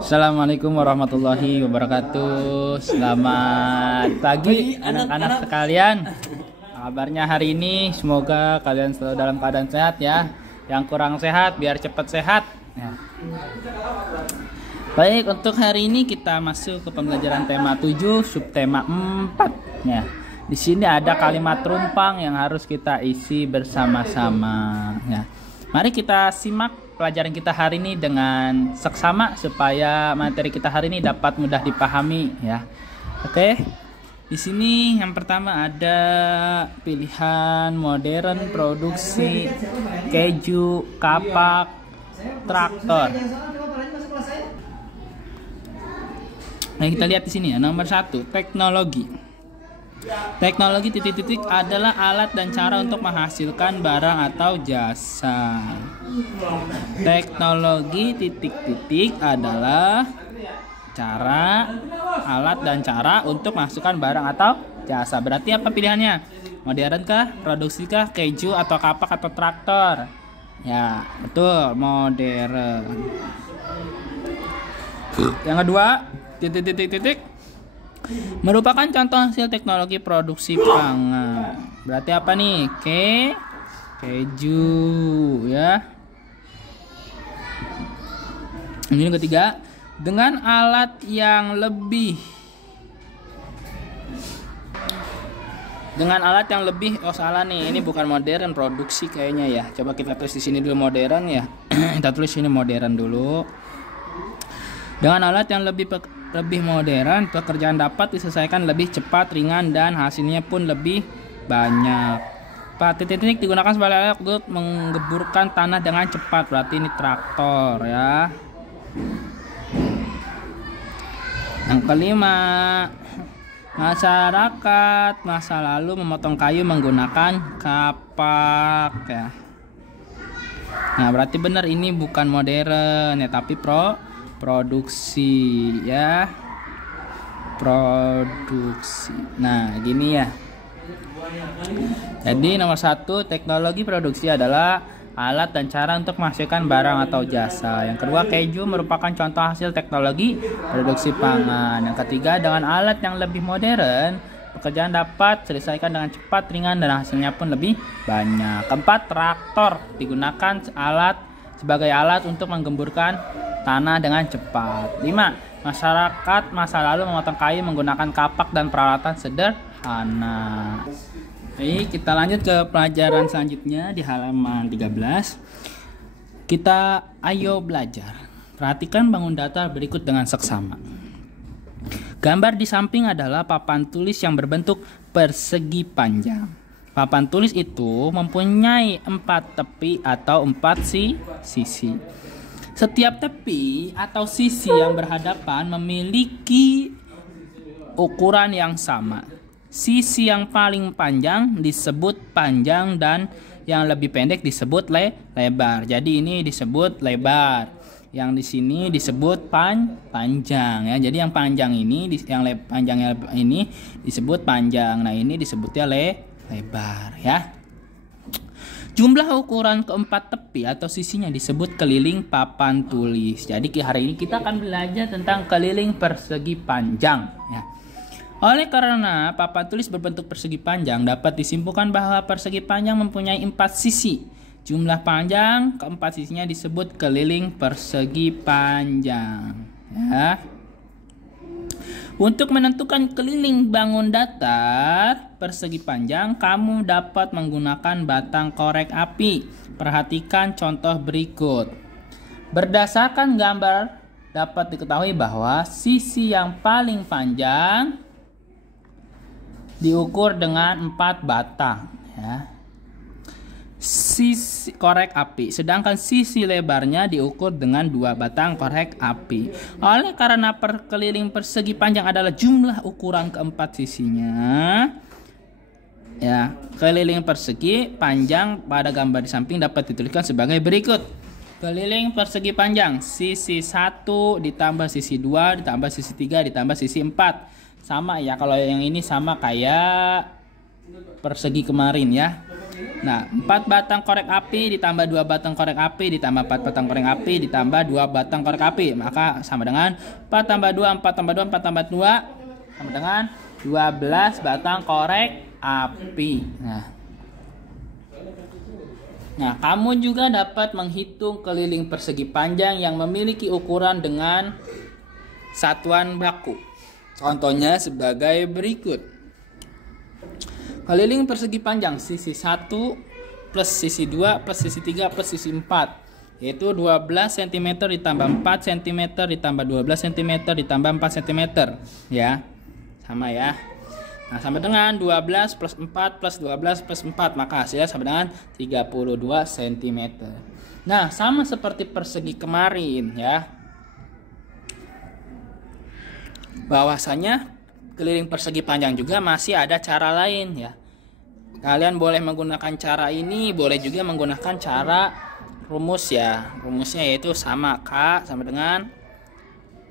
Assalamualaikum warahmatullahi wabarakatuh. Selamat pagi anak-anak sekalian. Kabarnya hari ini semoga kalian selalu dalam keadaan sehat ya. Yang kurang sehat biar cepat sehat ya. Baik, untuk hari ini kita masuk ke pembelajaran tema 7 subtema 4 ya. Di sini ada kalimat rumpang yang harus kita isi bersama-sama ya. Mari kita simak pelajaran kita hari ini dengan seksama supaya materi kita hari ini dapat mudah dipahami ya. Oke. Di sini yang pertama ada pilihan modern, produksi, keju, kapak, traktor. Nah, kita lihat di sini ya. Nomor 1, teknologi. Teknologi titik-titik adalah alat dan cara untuk menghasilkan barang atau jasa. Teknologi titik-titik adalah cara, alat dan cara untuk menghasilkan barang atau jasa. Berarti apa pilihannya? Modern kah, produksi kah, keju atau kapak atau traktor? Ya, betul, modern. Yang kedua, titik-titik merupakan contoh hasil teknologi produksi pangan. Berarti apa nih? Keju ya. Ini yang ketiga, dengan alat yang lebih oh salah nih, ini bukan modern, produksi kayaknya ya. Coba kita tulis di sini dulu modern ya. Kita tulis ini modern dulu. Dengan alat yang lebih modern, pekerjaan dapat diselesaikan lebih cepat, ringan, dan hasilnya pun lebih banyak. Titik-titik digunakan sebagai alat untuk menggeburkan tanah dengan cepat. Berarti ini traktor ya. Yang kelima, masyarakat masa lalu memotong kayu menggunakan kapak ya. Nah, berarti benar ini bukan modern ya, tapi produksi ya, produksi. Nah, gini ya. Jadi nomor 1, teknologi produksi adalah alat dan cara untuk menghasilkan barang atau jasa. Yang kedua, keju merupakan contoh hasil teknologi produksi pangan. Yang ketiga, dengan alat yang lebih modern, pekerjaan dapat diselesaikan dengan cepat, ringan, dan hasilnya pun lebih banyak. Keempat, traktor digunakan sebagai alat untuk menggemburkan tanah dengan cepat. 5. Masyarakat masa lalu memotong kayu menggunakan kapak dan peralatan sederhana. Oke, kita lanjut ke pelajaran selanjutnya di halaman 13. Kita ayo belajar. Perhatikan bangun datar berikut dengan seksama. Gambar di samping adalah papan tulis yang berbentuk persegi panjang. Papan tulis itu mempunyai 4 tepi atau 4 sisi. Setiap tepi atau sisi yang berhadapan memiliki ukuran yang sama. Sisi yang paling panjang disebut panjang dan yang lebih pendek disebut lebar. Jadi ini disebut lebar. Yang di sini disebut panjang ya. Jadi yang panjang ini panjangnya ini disebut panjang. Nah, ini disebutnya lebar ya. Jumlah ukuran keempat tepi atau sisinya disebut keliling papan tulis. Jadi hari ini kita akan belajar tentang keliling persegi panjang ya. Oleh karena papan tulis berbentuk persegi panjang, dapat disimpulkan bahwa persegi panjang mempunyai 4 sisi. Jumlah panjang keempat sisinya disebut keliling persegi panjang ya. Untuk menentukan keliling bangun datar persegi panjang, kamu dapat menggunakan batang korek api. Perhatikan contoh berikut. Berdasarkan gambar, dapat diketahui bahwa sisi yang paling panjang diukur dengan 4 batang ya. Sisi korek api, sedangkan sisi lebarnya diukur dengan 2 batang korek api. Oleh karena keliling persegi panjang adalah jumlah ukuran keempat sisinya ya, keliling persegi panjang pada gambar di samping dapat dituliskan sebagai berikut. Keliling persegi panjang, sisi 1 ditambah sisi 2 ditambah sisi 3 ditambah sisi 4. Sama ya, kalau yang ini sama kayak persegi kemarin ya. Nah, 4 batang korek api ditambah 2 batang korek api ditambah 4 batang korek api ditambah 2 batang korek api, maka sama dengan 4 tambah 2, 4 tambah 2, 4 tambah 2 sama dengan 12 batang korek api. Nah, kamu juga dapat menghitung keliling persegi panjang yang memiliki ukuran dengan satuan baku. Contohnya sebagai berikut. Keliling persegi panjang sisi 1 plus sisi 2 plus sisi 3 plus sisi 4, yaitu 12 cm ditambah 4 cm ditambah 12 cm ditambah 4 cm. Ya, sama ya. Nah, sama dengan 12 plus 4 plus 12 plus 4, maka hasilnya sama dengan 32 cm. Nah, sama seperti persegi kemarin ya. Bahwasanya keliling persegi panjang juga masih ada cara lain ya. Kalian boleh menggunakan cara ini, boleh juga menggunakan cara rumus ya. Rumusnya yaitu sama K sama dengan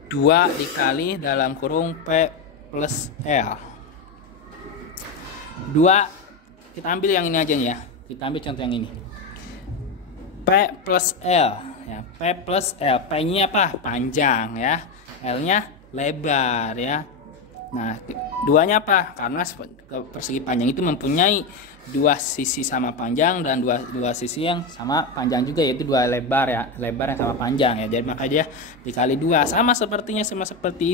2 dikali dalam kurung P plus L. 2, kita ambil yang ini aja ya. Kita ambil contoh yang ini. P plus L ya. P plus L. P-nya apa? Panjang ya. L-nya lebar ya. Nah, 2-nya apa? Karena persegi panjang itu mempunyai 2 sisi sama panjang dan dua sisi yang sama panjang juga, yaitu 2 lebar ya, lebar yang sama panjang ya. Jadi makanya dikali 2 sama seperti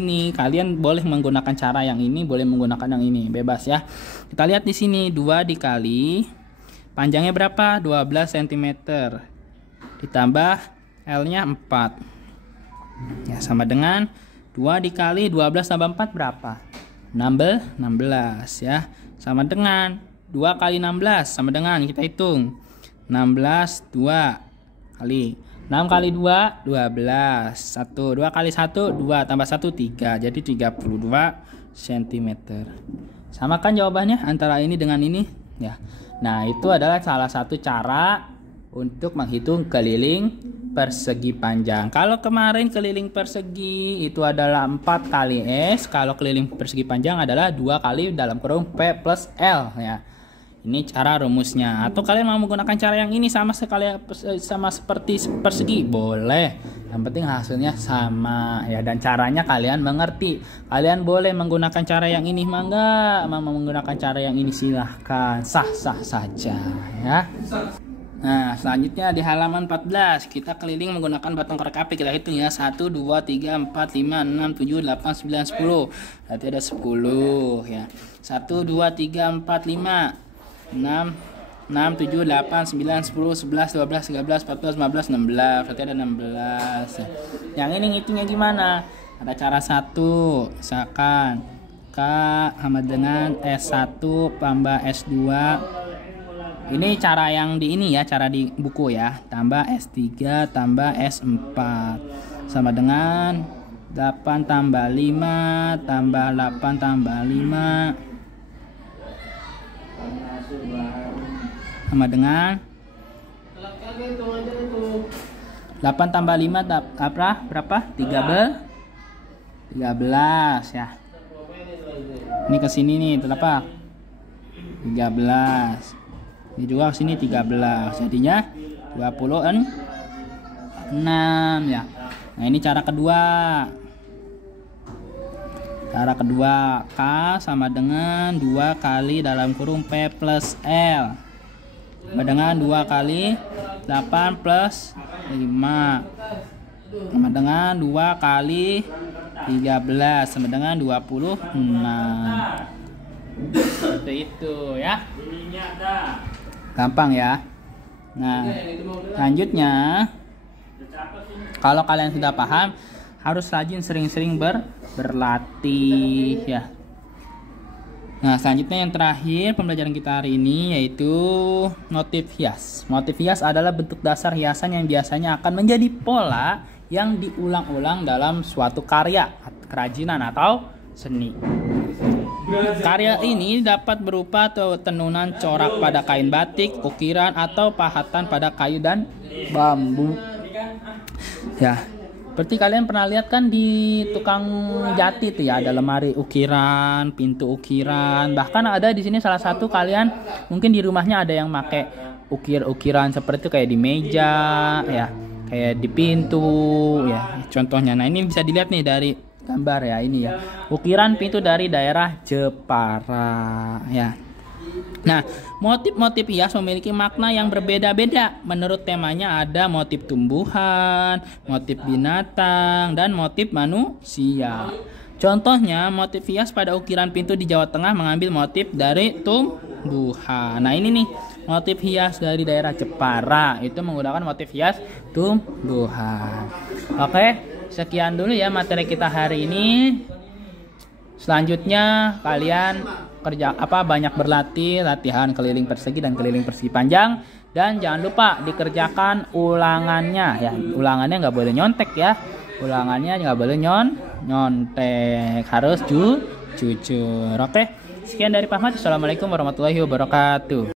ini. Kalian boleh menggunakan cara yang ini, boleh menggunakan yang ini, bebas ya. Kita lihat di sini 2 dikali panjangnya berapa? 12 cm ditambah L-nya 4 ya, sama dengan 2 dikali 12 tambah 4 berapa? 16 ya. Sama dengan 2 kali 16 sama dengan, kita hitung, 16 2 kali 6 kali 2 12, 1 2 kali 1 2 tambah 1 3, jadi 32 cm. Sama kan jawabannya antara ini dengan ini ya. Nah, itu adalah salah satu cara untuk menghitung keliling persegi panjang. Kalau kemarin keliling persegi itu adalah 4 kali S, kalau keliling persegi panjang adalah 2 kali dalam kurung P plus L ya. Ini cara rumusnya. Atau kalian mau menggunakan cara yang ini sama seperti persegi, boleh. Yang penting hasilnya sama ya, dan caranya kalian mengerti. Kalian boleh menggunakan cara yang ini, mangga mau menggunakan cara yang ini silahkan, sah-sah saja ya. Nah, selanjutnya di halaman 14 kita keliling menggunakan batang korek api. Kita hitung ya, 1 2 3 4 5 6 7 8 9 10. Berarti ada 10 ya. 1 2 3 4 5 6 7 8 9 10 11 12 13 14 15 16. Berarti ada 16 ya. Yang ini ngitungnya gimana? Ada cara 1, misalkan K sama dengan S1 tambah S2. Ini cara yang di ini ya, cara di buku ya. Tambah S3 tambah S4 sama dengan 8 tambah 5 tambah 8 tambah 5 sama dengan 8 tambah 5 berapa? 13 ya. Ini ke sini nih berapa? 13. Ini juga sini 13, jadinya 26 ya. Nah, ini cara kedua. Cara kedua, K sama dengan 2 kali dalam kurung P plus L sama dengan 2 kali 8 plus 5 sama dengan 2 kali 13 sama dengan 26. Seperti itu ya. Gampang ya. Nah, selanjutnya kalau kalian sudah paham, harus rajin sering-sering berlatih ya. Nah, selanjutnya yang terakhir pembelajaran kita hari ini yaitu motif hias. Motif hias adalah bentuk dasar hiasan yang biasanya akan menjadi pola yang diulang-ulang dalam suatu karya, kerajinan atau seni. Karya ini dapat berupa tenunan corak pada kain batik, ukiran, atau pahatan pada kayu dan bambu. Ya, Berarti kalian pernah lihat kan di tukang jati tuh ya, ada lemari ukiran, pintu ukiran. Bahkan ada di sini salah satu kalian mungkin di rumahnya ada yang pakai ukir-ukiran seperti itu kayak di meja ya, kayak di pintu ya. Contohnya. Nah, ini bisa dilihat nih dari gambar ya, ini ya. Ukiran pintu dari daerah Jepara ya. Nah, motif-motif hias memiliki makna yang berbeda-beda. Menurut temanya ada motif tumbuhan, motif binatang, dan motif manusia. Contohnya, motif hias pada ukiran pintu di Jawa Tengah mengambil motif dari tumbuhan. Nah, ini nih, motif hias dari daerah Jepara itu menggunakan motif hias tumbuhan. Oke, sekian dulu ya materi kita hari ini. Selanjutnya kalian banyak berlatih, latihan keliling persegi dan keliling persegi panjang, dan jangan lupa dikerjakan ulangannya ya. Ulangannya nggak boleh nyontek ya. Ulangannya nggak boleh nyontek, harus jujur. Oke, sekian dari Pak Ahmad. Assalamualaikum warahmatullahi wabarakatuh.